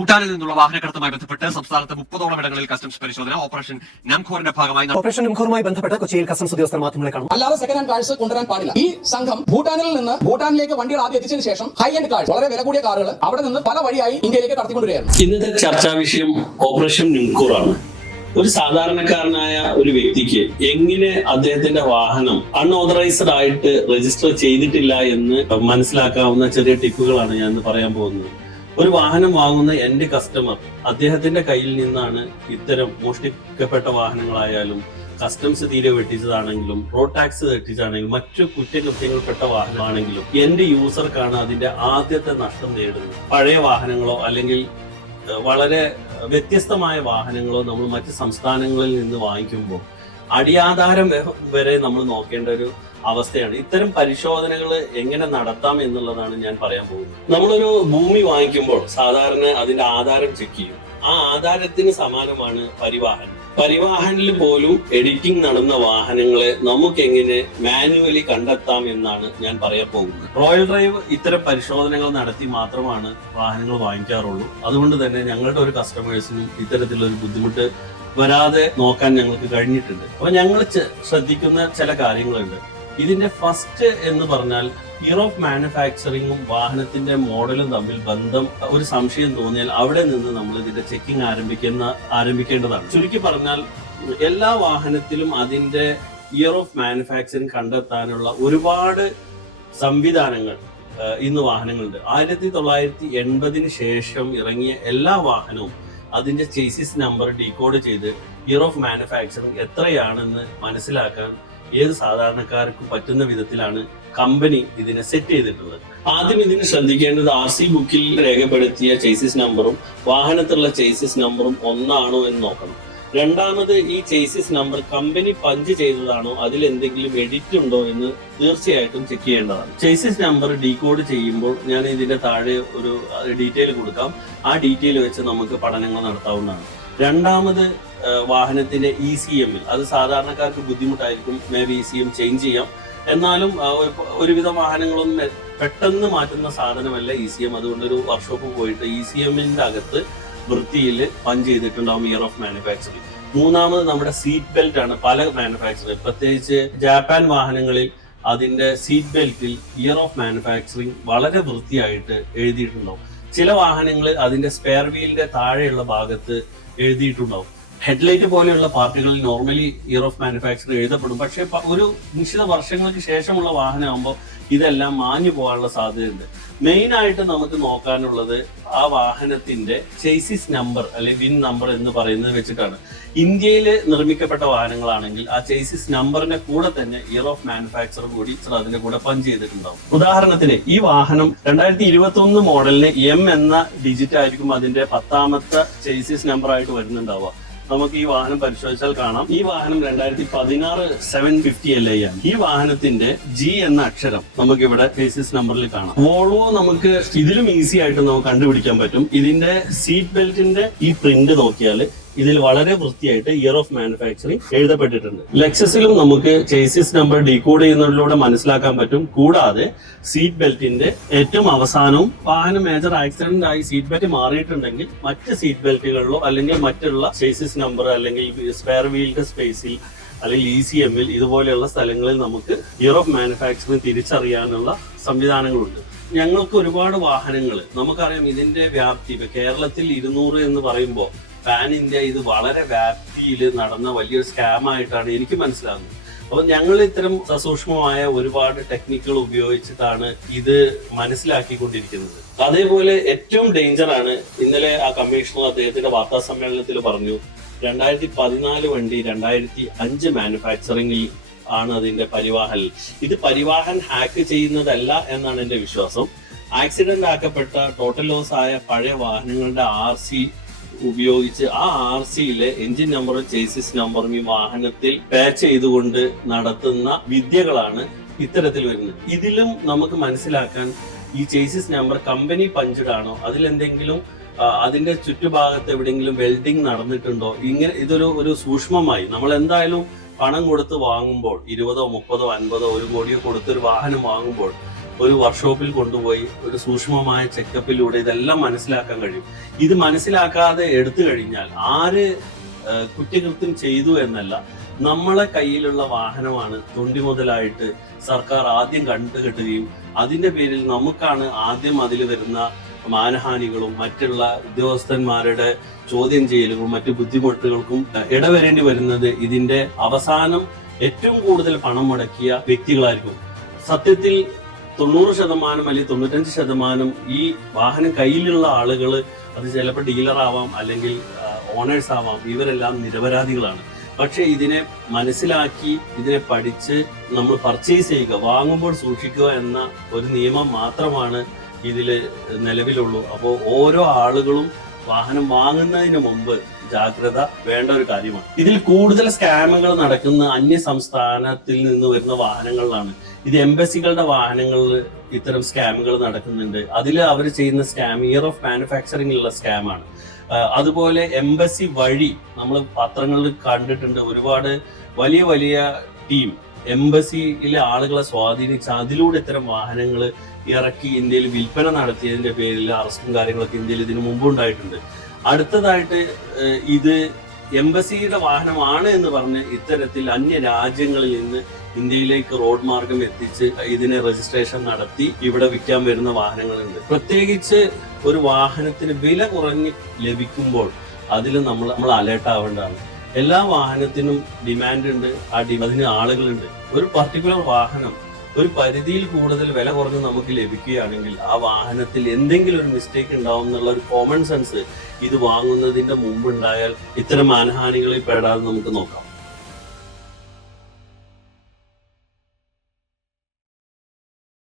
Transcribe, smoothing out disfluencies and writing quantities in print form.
ഭൂട്ടാനിൽ നിന്നുള്ള വാഹനക്കടത്തുമായി ബന്ധപ്പെട്ട് സംസ്ഥാനത്ത് 30ഓളം ഇടങ്ങളിൽ കസ്റ്റംസ് പരിശോധന ഓപ്പറേഷൻ നംഖോറിന്റെ ഭാഗമായി ഓപ്പറേഷൻ നംഖോറുമായി ബന്ധപ്പെട്ട് കൊച്ചിയിൽ കസ്റ്റംസ് ഉദ്യോഗസ്ഥർ മാധ്യമങ്ങളെ കാണും. അല്ലാതെ സെക്കൻഡ് ഹാൻഡ് കാഴ്ച കൊണ്ടുവരാൻ പാടില്ല. ഈ സംഘം ഭൂട്ടാനിൽ നിന്ന് ഭൂട്ടാനിലേക്ക് വണ്ടികൾ ആദ്യം എത്തിച്ചതിന് ശേഷം ഹൈ എൻഡ് കാഴ്ച വളരെ വില കൂടിയ കാറുകൾ അവിടെ നിന്ന് പല വഴിയായി ഇന്ത്യയിലേക്ക് കടത്തിക്കൊണ്ടുവരികയായിരുന്നു. ഇന്നത്തെ ചർച്ചാ വിഷയം ഓപ്പറേഷൻ നംഖോറാണ്. ഒരു സാധാരണക്കാരനായ ഒരു വ്യക്തിക്ക് എങ്ങനെ അദ്ദേഹത്തിന്റെ വാഹനം അൺഓതറൈസ്ഡ് ആയിട്ട് രജിസ്റ്റർ ചെയ്തിട്ടില്ല എന്ന് മനസ്സിലാക്കാവുന്ന ചെറിയ ടിപ്പുകളാണ് ഞാൻ ഇന്ന് പറയാൻ പോകുന്നത്. ഒരു വാഹനം വാങ്ങുന്ന എന്റെ കസ്റ്റമർ അദ്ദേഹത്തിന്റെ കയ്യിൽ നിന്നാണ് ഇത്തരം മോഷ്ടിക്കപ്പെട്ട വാഹനങ്ങളായാലും കസ്റ്റംസ് തീരെ വെട്ടിച്ചതാണെങ്കിലും റോഡ് ടാക്സ് തെറ്റിച്ചാണെങ്കിലും മറ്റു കുറ്റകൃത്യങ്ങൾപ്പെട്ട വാഹനമാണെങ്കിലും എന്റെ യൂസർക്കാണ് അതിന്റെ ആദ്യത്തെ നഷ്ടം നേടുന്നത്. പഴയ വാഹനങ്ങളോ അല്ലെങ്കിൽ വളരെ വ്യത്യസ്തമായ വാഹനങ്ങളോ നമ്മൾ മറ്റ് സംസ്ഥാനങ്ങളിൽ നിന്ന് വാങ്ങിക്കുമ്പോൾ അടിയാധാരം വരെ നമ്മൾ നോക്കേണ്ട ഒരു അവസ്ഥയാണ്. ഇത്തരം പരിശോധനകൾ എങ്ങനെ നടത്താം എന്നുള്ളതാണ് ഞാൻ പറയാൻ പോകുന്നത്. നമ്മളൊരു ഭൂമി വാങ്ങിക്കുമ്പോൾ സാധാരണ അതിന്റെ ആധാരം ചെക്ക് ചെയ്യും. ആ ആധാരത്തിന് സമാനമാണ് പരിവാഹൻ. പരിവാഹനിൽ പോലും എഡിറ്റിംഗ് നടന്ന വാഹനങ്ങളെ നമുക്ക് എങ്ങനെ മാനുവലി കണ്ടെത്താം എന്നാണ് ഞാൻ പറയാൻ പോകുന്നത്. റോയൽ ഡ്രൈവ് ഇത്തരം പരിശോധനകൾ നടത്തി മാത്രമാണ് വാഹനങ്ങൾ വാങ്ങിക്കാറുള്ളൂ. അതുകൊണ്ട് തന്നെ ഞങ്ങളുടെ ഒരു കസ്റ്റമേഴ്സിനും ഇത്തരത്തിലുള്ള ഒരു ബുദ്ധിമുട്ട് വരാതെ നോക്കാൻ ഞങ്ങൾക്ക് കഴിഞ്ഞിട്ടുണ്ട്. അപ്പൊ ഞങ്ങൾ ശ്രദ്ധിക്കുന്ന ചില കാര്യങ്ങളുണ്ട്. ഇതിന്റെ ഫസ്റ്റ് എന്ന് പറഞ്ഞാൽ ഇയർ ഓഫ് മാനുഫാക്ചറിങ്ങും വാഹനത്തിന്റെ മോഡലും തമ്മിൽ ബന്ധം ഒരു സംശയം തോന്നിയാൽ അവിടെ നിന്ന് നമ്മൾ ഇതിന്റെ ചെക്കിംഗ് ആരംഭിക്കേണ്ടതാണ്. ചുരുക്കി പറഞ്ഞാൽ എല്ലാ വാഹനത്തിലും അതിന്റെ ഇയർ ഓഫ് മാനുഫാക്ചറിങ് കണ്ടെത്താനുള്ള ഒരുപാട് സംവിധാനങ്ങൾ ഇന്ന് വാഹനങ്ങളുണ്ട്. 1980 ശേഷം ഇറങ്ങിയ എല്ലാ വാഹനവും അതിന്റെ ചേസിസ് നമ്പർ ഡീകോഡ് ചെയ്ത് ഇയർ ഓഫ് മാനുഫാക്ചറിങ് എത്രയാണെന്ന് മനസ്സിലാക്കാൻ ഏത് സാധാരണക്കാർക്കും പറ്റുന്ന വിധത്തിലാണ് കമ്പനി ഇതിനെ സെറ്റ് ചെയ്തിട്ടുള്ളത്. ആദ്യം ഇതിന് ശ്രദ്ധിക്കേണ്ടത് RC ബുക്കിൽ രേഖപ്പെടുത്തിയ ചേസിസ് നമ്പറും വാഹനത്തിലുള്ള ചേസിസ് നമ്പറും ഒന്നാണോ എന്ന് നോക്കണം. രണ്ടാമത് ഈ ചേസിസ് നമ്പർ കമ്പനി പഞ്ച് ചെയ്തതാണോ, അതിൽ എന്തെങ്കിലും എഡിറ്റ് ഉണ്ടോ എന്ന് തീർച്ചയായിട്ടും ചെക്ക് ചെയ്യേണ്ടതാണ്. ചേസിസ് നമ്പർ ഡീകോഡ് ചെയ്യുമ്പോൾ ഞാൻ ഇതിന്റെ താഴെ ഒരു ഡീറ്റെയിൽ കൊടുക്കാം. ആ ഡീറ്റെയിൽ വെച്ച് നമുക്ക് പഠനങ്ങൾ നടത്താവുന്നതാണ്. രണ്ടാമത് വാഹനത്തിന്റെ ECM അത് സാധാരണക്കാർക്ക് ബുദ്ധിമുട്ടായിരിക്കും. മേ ബി ECM ചേഞ്ച് ചെയ്യാം. എന്നാലും ഒരുവിധം വാഹനങ്ങളൊന്നും പെട്ടെന്ന് മാറ്റുന്ന സാധനമല്ല ECM. അതുകൊണ്ടൊരു വർക്ക്ഷോപ്പ് പോയിട്ട് ECMന്റെ അകത്ത് വൃത്തിയിൽ പഞ്ച് ചെയ്തിട്ടുണ്ടാവും ഇയർ ഓഫ് മാനുഫാക്ചറിങ്. മൂന്നാമത് നമ്മുടെ സീറ്റ് ബെൽറ്റ് ആണ്. പല മാനുഫാക്ചറിങ് പ്രത്യേകിച്ച് ജാപ്പാൻ വാഹനങ്ങളിൽ അതിന്റെ സീറ്റ് ബെൽറ്റിൽ ഇയർ ഓഫ് മാനുഫാക്ചറിങ് വളരെ വൃത്തിയായിട്ട് എഴുതിയിട്ടുണ്ടാവും. ചില വാഹനങ്ങളിൽ അതിന്റെ സ്പെയർ വീലിന്റെ താഴെയുള്ള ഭാഗത്ത് എഴുതിയിട്ടുണ്ടാവും. ഹെഡ്ലൈറ്റ് പോലെയുള്ള പാർട്ടുകളിൽ നോർമലി ഇയർ ഓഫ് മാനുഫാക്ചർ എഴുതപ്പെടും. പക്ഷെ ഒരു നിശ്ചിത വർഷങ്ങൾക്ക് ശേഷമുള്ള വാഹനമാകുമ്പോൾ ഇതെല്ലാം മാഞ്ഞു പോകാനുള്ള സാധ്യതയുണ്ട്. മെയിൻ ആയിട്ട് നമുക്ക് നോക്കാനുള്ളത് ആ വാഹനത്തിന്റെ ചേസിസ് നമ്പർ അല്ലെങ്കിൽ വിൻ നമ്പർ എന്ന് പറയുന്നത് വെച്ചിട്ടാണ്. ഇന്ത്യയിൽ നിർമ്മിക്കപ്പെട്ട വാഹനങ്ങളാണെങ്കിൽ ആ ചേസിസ് നമ്പറിന്റെ കൂടെ തന്നെ ഇയർ ഓഫ് മാനുഫാക്ചർ കൂടി അതിന്റെ കൂടെ പഞ്ച് ചെയ്തിട്ടുണ്ടാവും. ഉദാഹരണത്തിന് ഈ വാഹനം 2021 മോഡലിന് M എന്ന ഡിജിറ്റ് ആയിരിക്കും അതിന്റെ 10ാമത്തെ ചേസിസ് നമ്പർ ആയിട്ട് വരുന്നുണ്ടാവുക. നമുക്ക് ഈ വാഹനം പരിശോധിച്ചാൽ കാണാം. ഈ വാഹനം 2016 750 LI ആണ്. ഈ വാഹനത്തിന്റെ G എന്ന അക്ഷരം നമുക്ക് ഇവിടെ ചേസിസ് നമ്പറിൽ കാണാം. വോൾവോ നമുക്ക് ഇതിലും ഈസി ആയിട്ട് നമുക്ക് കണ്ടുപിടിക്കാൻ പറ്റും. ഇതിന്റെ സീറ്റ് ബെൽറ്റിന്റെ ഈ പ്രിന്റ് നോക്കിയാൽ ഇതിൽ വളരെ വൃത്തിയായിട്ട് ഇയർ ഓഫ് മാനുഫാക്ചറിങ് എഴുതപ്പെട്ടിട്ടുണ്ട്. ലെക്സസിലും നമുക്ക് ചേസിസ് നമ്പർ ഡീകോഡ് ചെയ്യുന്നതിലൂടെ മനസ്സിലാക്കാൻ പറ്റും. കൂടാതെ സീറ്റ് ബെൽറ്റിന്റെ ഏറ്റവും അവസാനവും വാഹനം മേജർ ആക്സിഡന്റ് ആയി സീറ്റ് ബെൽറ്റ് മാറിയിട്ടുണ്ടെങ്കിൽ മറ്റ് സീറ്റ് ബെൽറ്റുകളിലോ അല്ലെങ്കിൽ മറ്റുള്ള ചേസിസ് നമ്പർ അല്ലെങ്കിൽ സ്പെയർ വീലിന്റെ സ്പേസിൽ അല്ലെങ്കിൽ ECMൽ ഇതുപോലെയുള്ള സ്ഥലങ്ങളിൽ നമുക്ക് ഇയർ ഓഫ് മാനുഫാക്ചറിങ് തിരിച്ചറിയാനുള്ള സംവിധാനങ്ങളുണ്ട്. ഞങ്ങൾക്ക് ഒരുപാട് വാഹനങ്ങൾ നമുക്കറിയാം. ഇതിന്റെ വ്യാപ്തി കേരളത്തിൽ 200 എന്ന് പറയുമ്പോൾ പാൻ ഇന്ത്യ ഇത് വളരെ വ്യാപ്തിയിൽ നടന്ന വലിയൊരു സ്കാം ആയിട്ടാണ് എനിക്ക് മനസ്സിലാകുന്നത്. അപ്പൊ ഞങ്ങൾ ഇത്തരം സസൂക്ഷ്മമായ ഒരുപാട് ടെക്നിക്കുകൾ ഉപയോഗിച്ചിട്ടാണ് ഇത് മനസ്സിലാക്കിക്കൊണ്ടിരിക്കുന്നത്. അതേപോലെ ഏറ്റവും ഡേഞ്ചർ ആണ്. ഇന്നലെ ആ കമ്മീഷണർ അദ്ദേഹത്തിന്റെ വാർത്താ സമ്മേളനത്തിൽ പറഞ്ഞു 2014 വണ്ടി 2005 മാനുഫാക്ചറിംഗിൽ ആണ് അതിന്റെ പരിവാഹൻ. ഇത് പരിവാഹൻ ഹാക്ക് ചെയ്യുന്നതല്ല എന്നാണ് എന്റെ വിശ്വാസം. ആക്സിഡന്റ് ആക്കപ്പെട്ട ടോട്ടൽ ലോസ് ആയ പഴയ വാഹനങ്ങളുടെ RC ഉപയോഗിച്ച് ആ RCയിലെ എഞ്ചിൻ നമ്പറും ചേസിസ് നമ്പറും ഈ വാഹനത്തിൽ പാച്ച് ചെയ്തുകൊണ്ട് നടത്തുന്ന വിദ്യകളാണ് ഇത്തരത്തിൽ വരുന്നത്. ഇതിലും നമുക്ക് മനസ്സിലാക്കാൻ ഈ ചേസിസ് നമ്പർ കമ്പനി പഞ്ച്ഡ് ആണോ, അതിലെന്തെങ്കിലും അതിന്റെ ചുറ്റുഭാഗത്ത് എവിടെയെങ്കിലും വെൽഡിങ് നടന്നിട്ടുണ്ടോ, ഇങ്ങനെ ഇതൊരു സൂക്ഷ്മമായി നമ്മൾ എന്തായാലും പണം കൊടുത്ത് വാങ്ങുമ്പോൾ 20, 30, 50, 1 കോടിയോ കൊടുത്തൊരു വാഹനം വാങ്ങുമ്പോൾ ഒരു വർക്ക്ഷോപ്പിൽ കൊണ്ടുപോയി ഒരു സൂക്ഷ്മമായ ചെക്കപ്പിലൂടെ ഇതെല്ലാം മനസ്സിലാക്കാൻ കഴിയും. ഇത് മനസ്സിലാക്കാതെ എടുത്തു കഴിഞ്ഞാൽ ആര് കുറ്റകൃത്യം ചെയ്തു എന്നല്ല, നമ്മളെ കയ്യിലുള്ള വാഹനമാണ് തൊണ്ടി മുതലായിട്ട് സർക്കാർ ആദ്യം കണ്ടുകെട്ടുകയും അതിന്റെ പേരിൽ നമുക്കാണ് ആദ്യം അതിൽ വരുന്ന മാനഹാനികളും മറ്റുള്ള ഉദ്യോഗസ്ഥന്മാരുടെ ചോദ്യം ചെയ്യലുകളും മറ്റു ബുദ്ധിമുട്ടുകൾക്കും ഇടവരേണ്ടി വരുന്നത്. ഇതിന്റെ അവസാനം ഏറ്റവും കൂടുതൽ പണം മുടക്കിയ വ്യക്തികളായിരിക്കും. സത്യത്തിൽ 90% അല്ലെങ്കിൽ 95% ഈ വാഹനം കയ്യിലുള്ള ആളുകൾ, അത് ചിലപ്പോൾ ഡീലർ ആവാം അല്ലെങ്കിൽ ഓണേഴ്സ് ആവാം, ഇവരെല്ലാം നിരപരാധികളാണ്. പക്ഷെ ഇതിനെ മനസ്സിലാക്കി ഇതിനെ പഠിച്ച് നമ്മൾ പർച്ചേസ് ചെയ്യുക, വാങ്ങുമ്പോൾ സൂക്ഷിക്കുക എന്ന ഒരു നിയമം മാത്രമാണ് ഇതിൽ നിലവിലുള്ളൂ. അപ്പോൾ ഓരോ ആളുകളും വാഹനം വാങ്ങുന്നതിന് മുമ്പ് ജാഗ്രത വേണ്ട ഒരു കാര്യമാണ്. ഇതിൽ കൂടുതൽ സ്കാമുകൾ നടക്കുന്ന അന്യ സംസ്ഥാനത്തിൽ നിന്ന് വരുന്ന വാഹനങ്ങളിലാണ്. ഇത് എംബസികളുടെ വാഹനങ്ങളിൽ ഇത്തരം സ്കാമുകൾ നടക്കുന്നുണ്ട്. അതിൽ അവർ ചെയ്യുന്ന സ്കാം ഇയർ ഓഫ് മാനുഫാക്ചറിംഗിലുള്ള സ്കാമാണ്. അതുപോലെ എംബസി വഴി നമ്മൾ പത്രങ്ങളിൽ കണ്ടിട്ടുണ്ട്, ഒരുപാട് വലിയ വലിയ ടീം എംബസിയിലെ ആളുകളെ സ്വാധീനിച്ച് അതിലൂടെ ഇത്തരം വാഹനങ്ങൾ ഇറക്കി ഇന്ത്യയിൽ വിൽപ്പന നടത്തിയതിന്റെ പേരിൽ അറസ്റ്റും കാര്യങ്ങളൊക്കെ ഇന്ത്യയിൽ ഇതിനു മുമ്പ് ഉണ്ടായിട്ടുണ്ട്. അടുത്തതായിട്ട് ഇത് എംബസിയുടെ വാഹനമാണ് എന്ന് പറഞ്ഞ് ഇത്തരത്തിൽ അന്യ രാജ്യങ്ങളിൽ നിന്ന് ഇന്ത്യയിലേക്ക് റോഡ് മാർഗം എത്തിച്ച് ഇതിന് രജിസ്ട്രേഷൻ നടത്തി ഇവിടെ വിൽക്കാൻ വരുന്ന വാഹനങ്ങളുണ്ട്. പ്രത്യേകിച്ച് ഒരു വാഹനത്തിന് വില കുറഞ്ഞ് ലഭിക്കുമ്പോൾ അതിൽ നമ്മൾ അലേർട്ട് ആവേണ്ടതാണ്. എല്ലാ വാഹനത്തിനും ഡിമാൻഡ് ഉണ്ട്, അതിന് ആളുകളുണ്ട്. ഒരു പർട്ടിക്കുലർ വാഹനം ഒരു പരിധിയിൽ കൂടുതൽ വില കുറഞ്ഞ് നമുക്ക് ലഭിക്കുകയാണെങ്കിൽ ആ വാഹനത്തിൽ എന്തെങ്കിലും ഒരു മിസ്റ്റേക്ക് ഉണ്ടാവും എന്നുള്ള ഒരു കോമൺ സെൻസ് ഇത് വാങ്ങുന്നതിന്റെ മുമ്പ് ഉണ്ടായാൽ ഇത്തരം മാനഹാനികളിൽ പെടാതെ നമുക്ക് നോക്കാം.